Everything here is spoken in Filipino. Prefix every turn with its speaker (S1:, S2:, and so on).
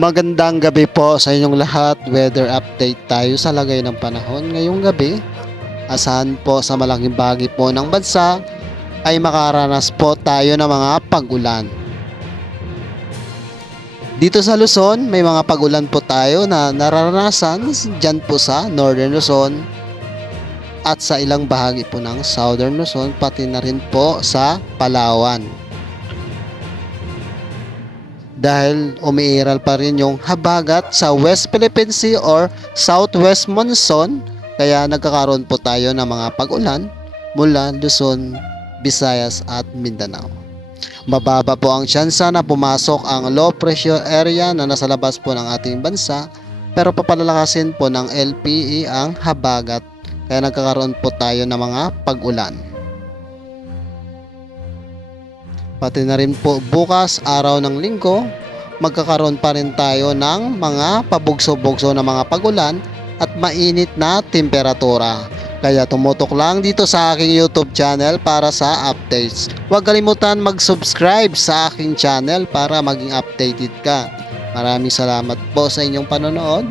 S1: Magandang gabi po sa inyong lahat. Weather update tayo sa lagay ng panahon ngayong gabi. Asahan po sa malaking bahagi po ng bansa ay makaranas po tayo ng mga pag-ulan. Dito sa Luzon, may mga pag-ulan po tayo na nararanasan dyan po sa Northern Luzon at sa ilang bahagi po ng Southern Luzon pati na rin po sa Palawan dahil umiiral pa rin yung habagat sa West Philippine Sea or Southwest Monsoon kaya nagkakaroon po tayo ng mga pag-ulan mula Luzon, Visayas at Mindanao. Mababa po ang tsansa na pumasok ang low pressure area na nasa labas po ng ating bansa pero papalakasin po ng LPE ang habagat kaya nagkakaroon po tayo ng mga pag-ulan. Pati na rin po bukas, araw ng linggo, magkakaroon pa rin tayo ng mga pabugso-bugso na mga pagulan at mainit na temperatura. Kaya tumutok lang dito sa aking YouTube channel para sa updates. Huwag kalimutan mag-subscribe sa aking channel para maging updated ka. Maraming salamat po sa inyong panonood.